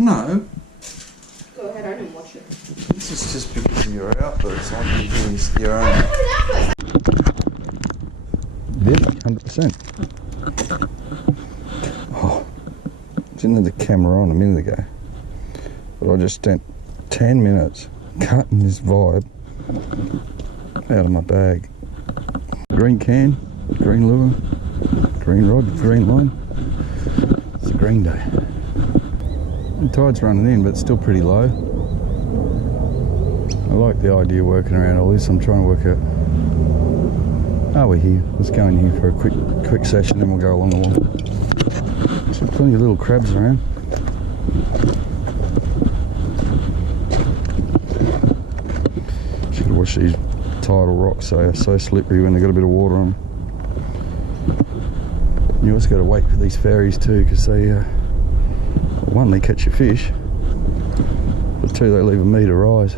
No. Go ahead, I didn't watch it. This is just because of your outbursts. I can use your own. Yeah, 100%. Oh, didn't have the camera on a minute ago, but I just spent 10 minutes cutting this vibe out of my bag. Green can, green lure, green rod, green line. It's a green day. The tide's running in, but it's still pretty low. I like the idea of working around all this. I'm trying to work out. Oh, we're here. Let's go in here for a quick session, then we'll go along the wall. There's plenty of little crabs around. Should have watched these tidal rocks. They're so slippery when they've got a bit of water on them. You always got to wait for these ferries too, because they, one, they catch your fish, but two, they leave a metre rise.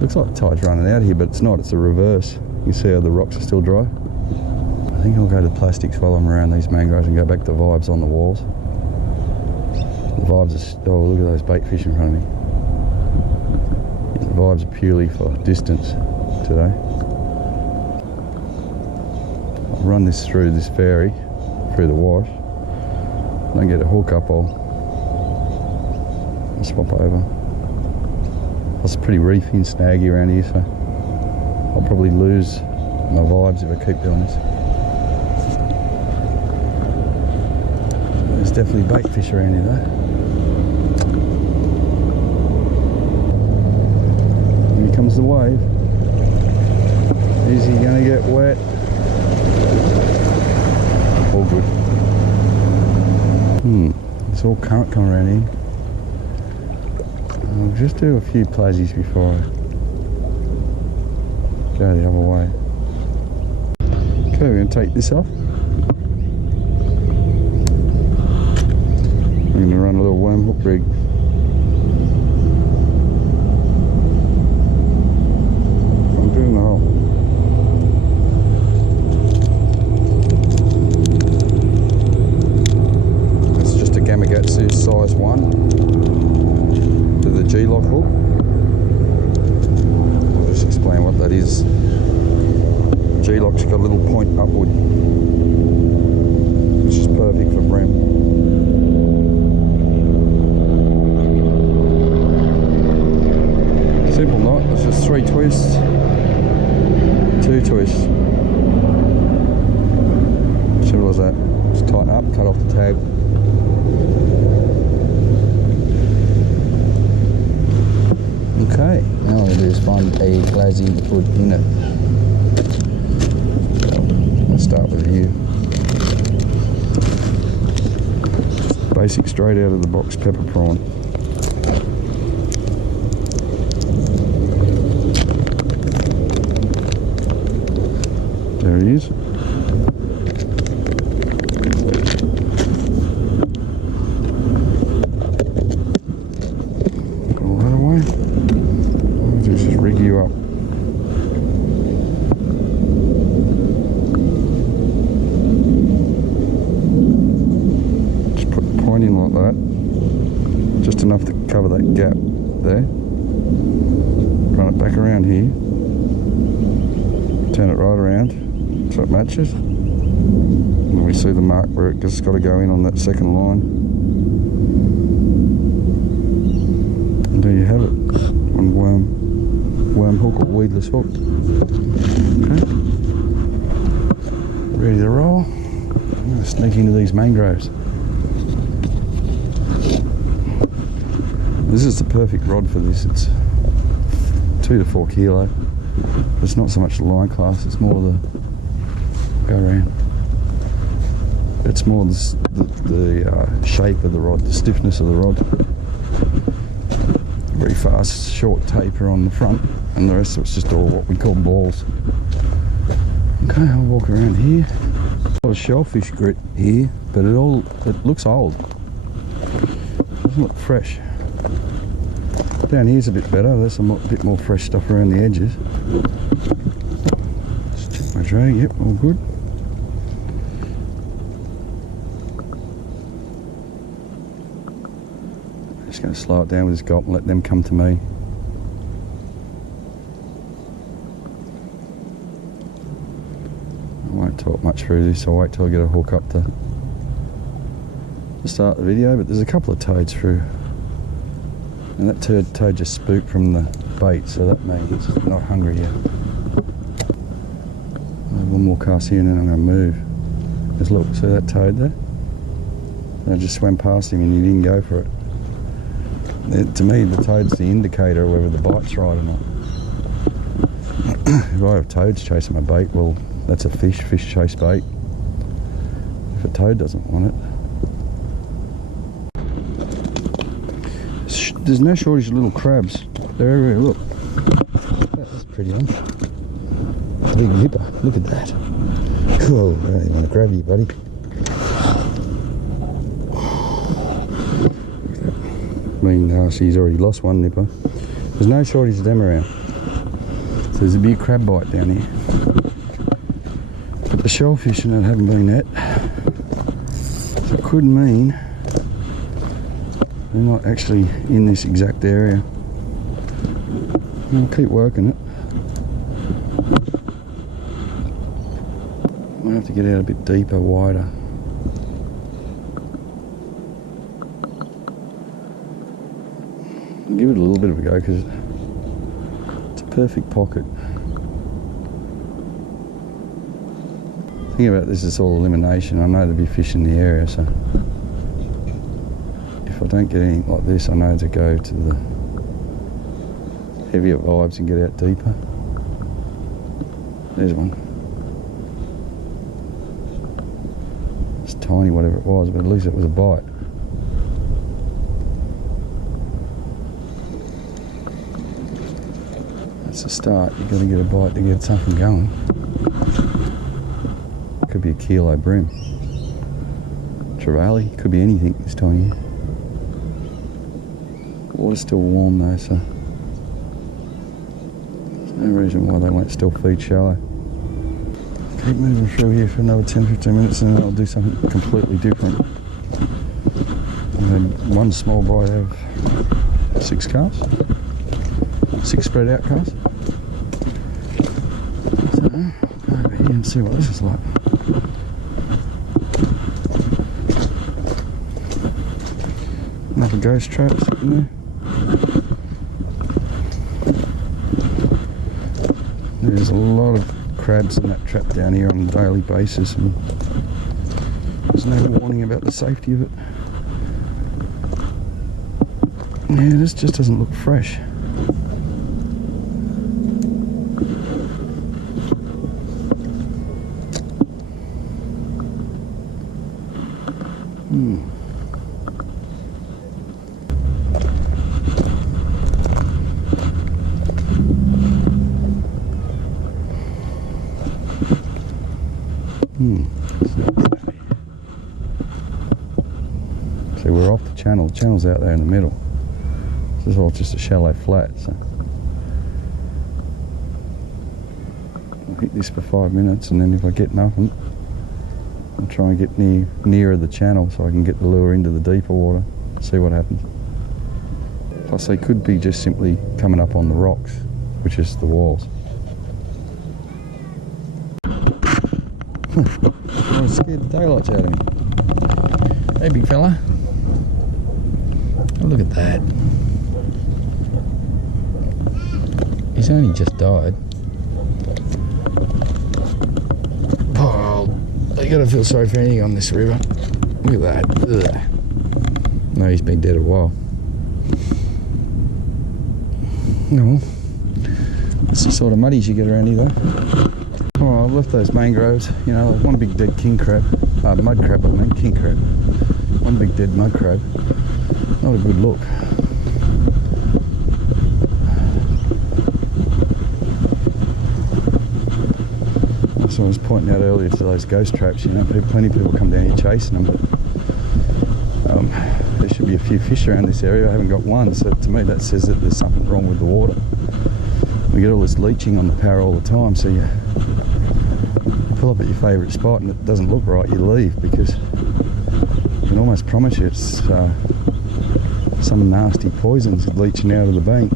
Looks like the tide's running out here, but it's not, it's the reverse. You see how the rocks are still dry? I think I'll go to the plastics while I'm around these mangroves and go back to the vibes on the walls. The vibes are, oh, look at those bait fish in front of me. The vibes are purely for distance today. I'll run this through this ferry, through the wash. Don't get a hook up, I'll swap over. It's pretty reefy and snaggy around here, so I'll probably lose my vibes if I keep doing this. There's definitely bait fish around here though. Here comes the wave. Is he gonna get wet? All good. It's all current coming around here. I'll just do a few plazies before I go the other way. Okay, we're going to take this off. I'm going to run a little worm hook rig. I'm doing the hole. It's just a Gamakatsu size 1. The G-lock hook. I'll just explain what that is. G-lock's got a little point upward, which is perfect for bream. Simple knot. It's just 3 twists, 2 twists. Simple as that. Just tighten up, cut off the tab. Okay, now what we'll do is find a plazy to put in it. Let's start with you. Basic straight out of the box pepper prawn. There he is. All that away. Just rig you up. Just put the point in like that, just enough to cover that gap there. Run it back around here, turn it right around so it matches, and then we see the mark where it's got to go in on that second line, and there you have it. One worm hook or weedless hook. Okay, ready to roll. I'm going to sneak into these mangroves. This is the perfect rod for this. It's 2 to 4 kilo. It's not so much the line class, it's more the go around. It's more the shape of the rod, the stiffness of the rod. Very fast, short taper on the front, and the rest of it's just all what we call balls. Okay, I'll walk around here. A lot of shellfish grit here, but it looks old. It doesn't look fresh. Down here's a bit better. There's a bit more fresh stuff around the edges. Just check my drag. Yep, all good. Just going to slow it down with this gulp and let them come to me. I won't talk much through this. I'll wait till I get a hook up to start the video, but there's a couple of toads through. And that toad just spooked from the bait, so that means it's not hungry yet. One more cast here and then I'm going to move. Just look, see that toad there? I just swam past him and he didn't go for it. To me, the toad's the indicator of whether the bite's right or not. If I have toads chasing my bait, well, that's a fish. Fish chase bait. If a toad doesn't want it. There's no shortage of little crabs. They're everywhere. Look. That's a pretty one. A big nipper. Look at that. Whoa, I don't even want to grab you, buddy. I mean, she's already lost one nipper. There's no shortage of them around. So there's a big crab bite down here. But the shellfish in it haven't been net. So it could mean they're not actually in this exact area. I'll keep working it. Might have to get out a bit deeper, wider. I'll give it a little bit of a go because it's a perfect pocket. The thing about this is all elimination. I know there'll be fish in the area, so if I don't get anything like this, I know to go to the heavier vibes and get out deeper. There's one. It's tiny, whatever it was, but at least it was a bite. That's a start. You've got to get a bite to get something going. Could be a kilo bream. Trevally, could be anything this time of year. The water's still warm though, so there's no reason why they won't still feed shallow. Keep moving through here for another 10-15 minutes and then I'll do something completely different. I had one small bite out of 6 casts, 6 spread out casts. So, go over here and see what this is like. Another ghost trap sitting there. There's a lot of crabs in that trap down here on a daily basis, and there's no warning about the safety of it. Yeah, this just doesn't look fresh. See, we're off the channel. The channel's out there in the middle. This is all just a shallow flat, so I'll hit this for 5 minutes, and then if I get nothing, I'll try and get nearer the channel so I can get the lure into the deeper water, see what happens. Plus they could be just simply coming up on the rocks, which is the walls. I scared the daylights out of him. Hey big fella. Oh, look at that. He's only just died. Oh, you gotta feel sorry for anything on this river. Look at that. Ugh. No, he's been dead a while. No. That's the sort of muddies you get around here though. Oh, I've left those mangroves. You know, one big dead king crab. Mud crab, I mean, king crab. One big dead mud crab. Not a good look. So I was pointing out earlier to those ghost traps, you know, plenty of people come down here chasing them, but there should be a few fish around this area. I haven't got one, so to me that says that there's something wrong with the water. We get all this leaching on the power all the time, so you pull up at your favourite spot and it doesn't look right, you leave, because I can almost promise you it's some nasty poisons leaching out of the bank.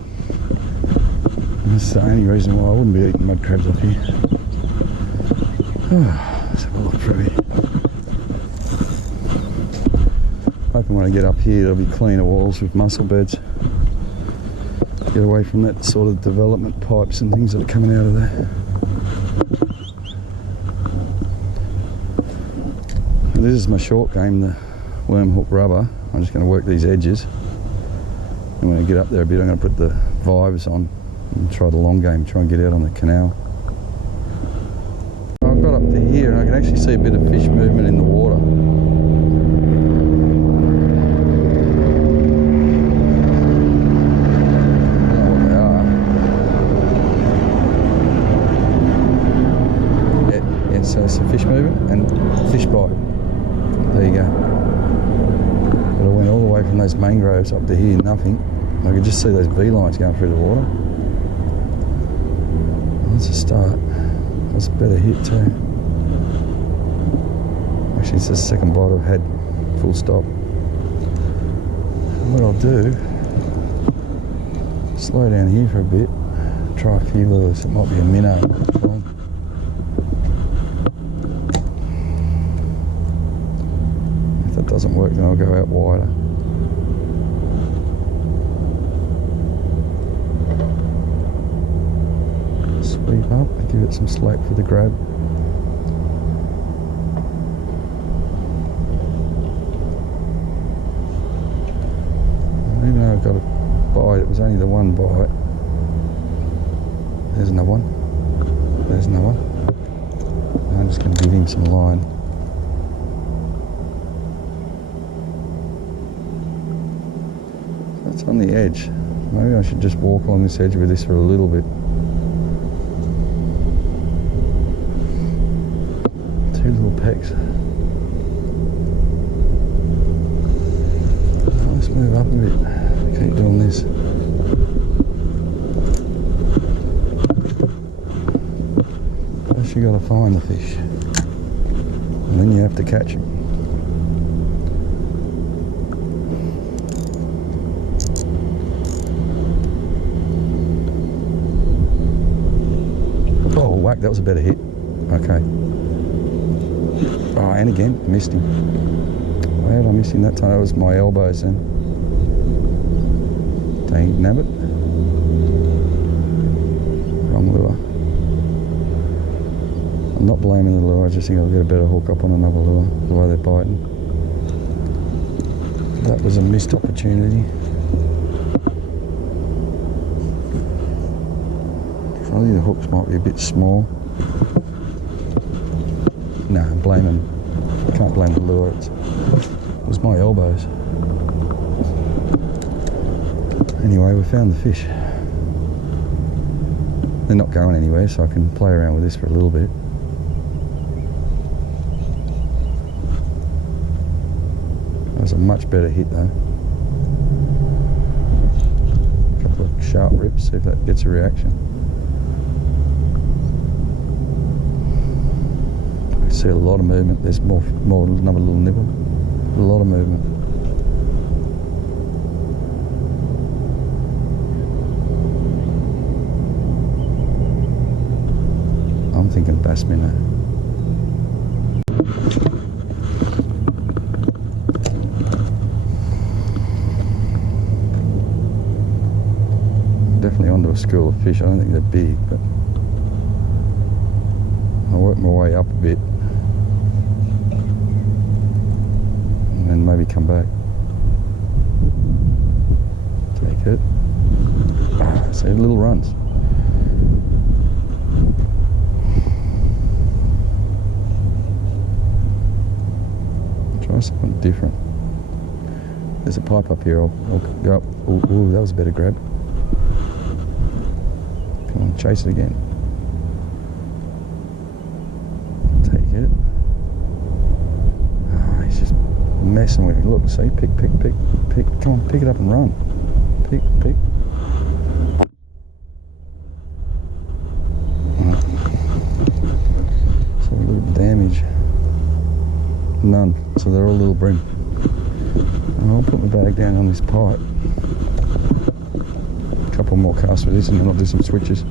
That's the only reason why I wouldn't be eating mud crabs up here. Let's have a look through here. Hoping when I get up here there'll be cleaner walls with mussel beds. Get away from that sort of development pipes and things that are coming out of there. And this is my short game, the worm hook rubber. I'm just going to work these edges. And when I get up there a bit, I'm going to put the vibes on and try the long game, try and get out on the canal. I got up to here and I can actually see a bit of fish movement in the water. I don't know what they are. Yeah, so some fish movement and fish bite. There you go. But I went all the way from those mangroves up to here, nothing. I could just see those V lines going through the water. That's a start. That's a better hit too. Actually, it's the second bite I've had full stop. And what I'll do, slow down here for a bit, try a few lures. It might be a minnow. If that doesn't work, then I'll go out wider. Sweep up and give it some slack for the grab. Even though I got a bite, it was only the one bite. There's another one. There's another one. I'm just going to give him some line. That's on the edge. Maybe I should just walk along this edge with this for a little bit. Two little pecks. Let's move up a bit. Keep doing this. First you got to find the fish, and then you have to catch them. Oh, whack! That was a better hit. Okay. Oh, and again, missed him. Why did I miss him that time? That was my elbows then. Dang nabbit. Wrong lure. I'm not blaming the lure, I just think I'll get a better hook up on another lure, the way they're biting. That was a missed opportunity. I think the hooks might be a bit small. No, can't blame the lure, it was my elbows. Anyway, we found the fish. They're not going anywhere, so I can play around with this for a little bit. That was a much better hit though. A couple of sharp rips, see if that gets a reaction. See a lot of movement. There's more another little nibble. A lot of movement. I'm thinking bass minnow. Definitely onto a school of fish. I don't think they're big, but I'll work my way up a bit. And maybe come back. Take it. See, little runs. Try something different. There's a pipe up here. I'll go up. Ooh, that was a better grab. Come on, chase it again. Take it. Messing with it. Look, see, pick. Come on, pick it up and run. Pick. So a little damage. None. So they're all little bream. And I'll put my bag down on this pipe. A couple more casts with this and then I'll do some switches.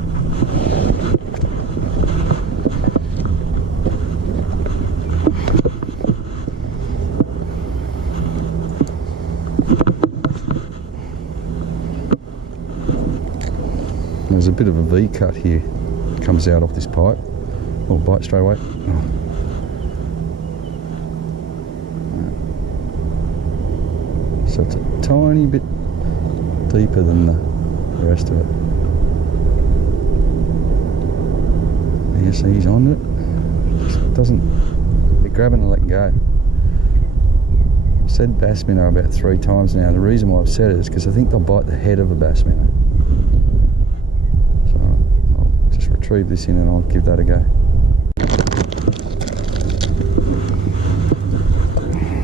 There's a bit of a V cut here, comes out off this pipe. Oh, bite straight away. Oh. So it's a tiny bit deeper than the rest of it. You see he's on it. Just doesn't, they're grabbing and letting go. I've said bass minnow about 3 times now. The reason why I've said it is because I think they'll bite the head of a bass minnow. So I'll just retrieve this in and I'll give that a go.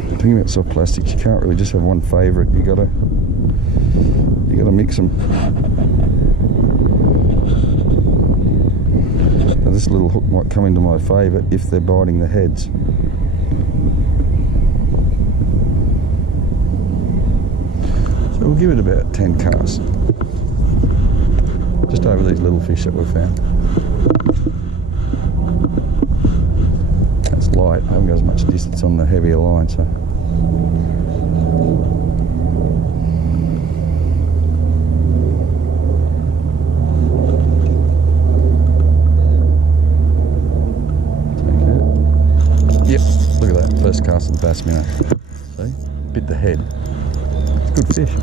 The thing about soft plastics, you can't really just have one favourite. You gotta mix them. Now this little hook might come into my favour if they're biting the heads. So we'll give it about 10 casts. Just over these little fish that we've found. That's light. I haven't got as much distance on the heavier line, so. Yep, look at that, first cast of the bass minnow. See, bit the head. It's a good fish.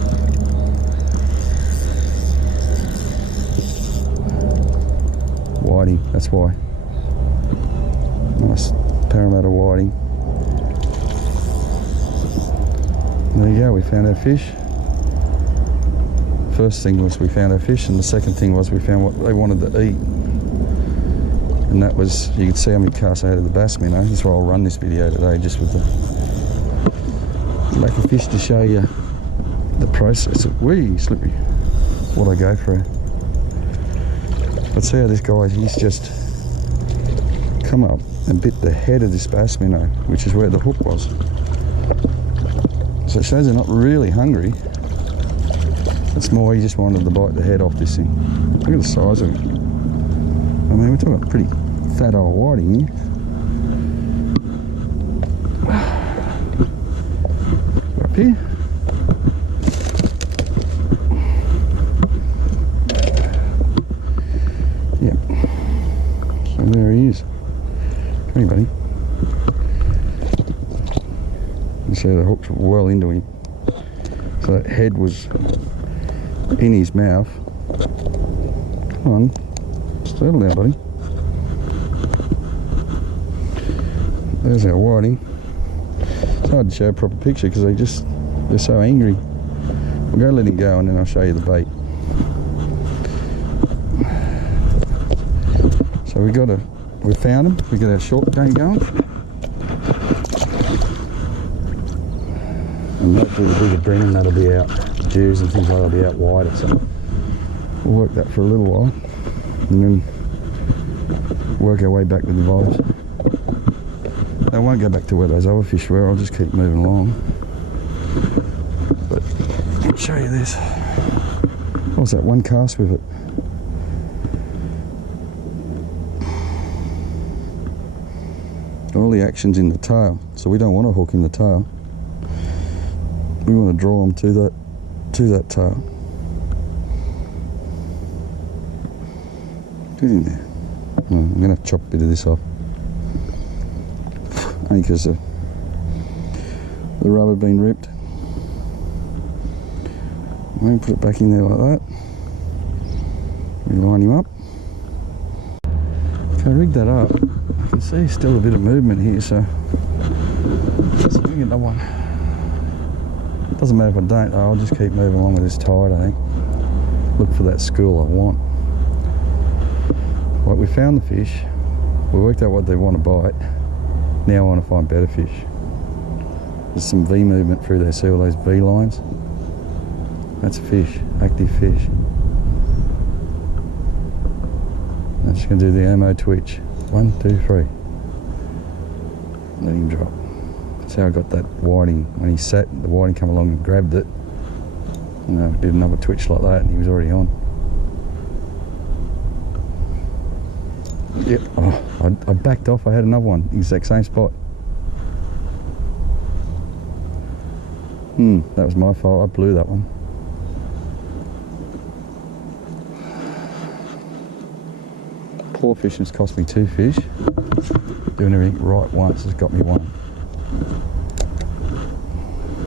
Whiting, that's why. Nice Parramatta whiting. There you go, we found our fish. First thing was we found our fish, and the second thing was we found what they wanted to eat. And that was, you can see how many casts I had of the bass minnow. That's why I'll run this video today, just with the lack of fish to show you the process. Wee, slippery. What I go through. But see how this guy, he's just come up and bit the head of this bass minnow, which is where the hook was. So it shows they're not really hungry. It's more he just wanted to bite the head off this thing. Look at the size of it. I mean, we're talking about pretty fat old whiting here. Up here. Yep. So there he is. Come here, buddy. You see the hook's well into him. So that head was in his mouth. Come on. Settle down, buddy. There's our whiting. It's hard to show a proper picture because they're so angry. We'll go let him go and then I'll show you the bait. So we found him. We got our short game going. And hopefully the bigger bream, that'll be out. Jews and things like that'll be out wider. So we'll work that for a little while. And then work our way back to the vibes. I won't go back to where those other fish were, I'll just keep moving along. But I'll show you this. What was that, one cast with it? All the action's in the tail, so we don't want to hook in the tail. We want to draw them to that tail. Get in there. Oh, I'm going to have to chop a bit of this off. Only because the rubber had been ripped. I'm going to put it back in there like that. We line him up. Okay, rig that up. I can see still a bit of movement here, so let's see if we can get another one. Doesn't matter if I don't, I'll just keep moving along with this tide, I think. Look for that school I want. Right, we found the fish. We worked out what they want to bite. Now I want to find better fish. There's some V movement through there. See all those V lines? That's a fish, active fish. I'm just going to do the ammo twitch. 1, 2, 3. Let him drop. That's how I got that whiting. When he sat, the whiting come along and grabbed it. And I did another twitch like that and he was already on. Yep. Oh, I backed off. I had another one, exact same spot. That was my fault. I blew that one. Poor fishing's cost me 2 fish. Doing everything right once has got me one.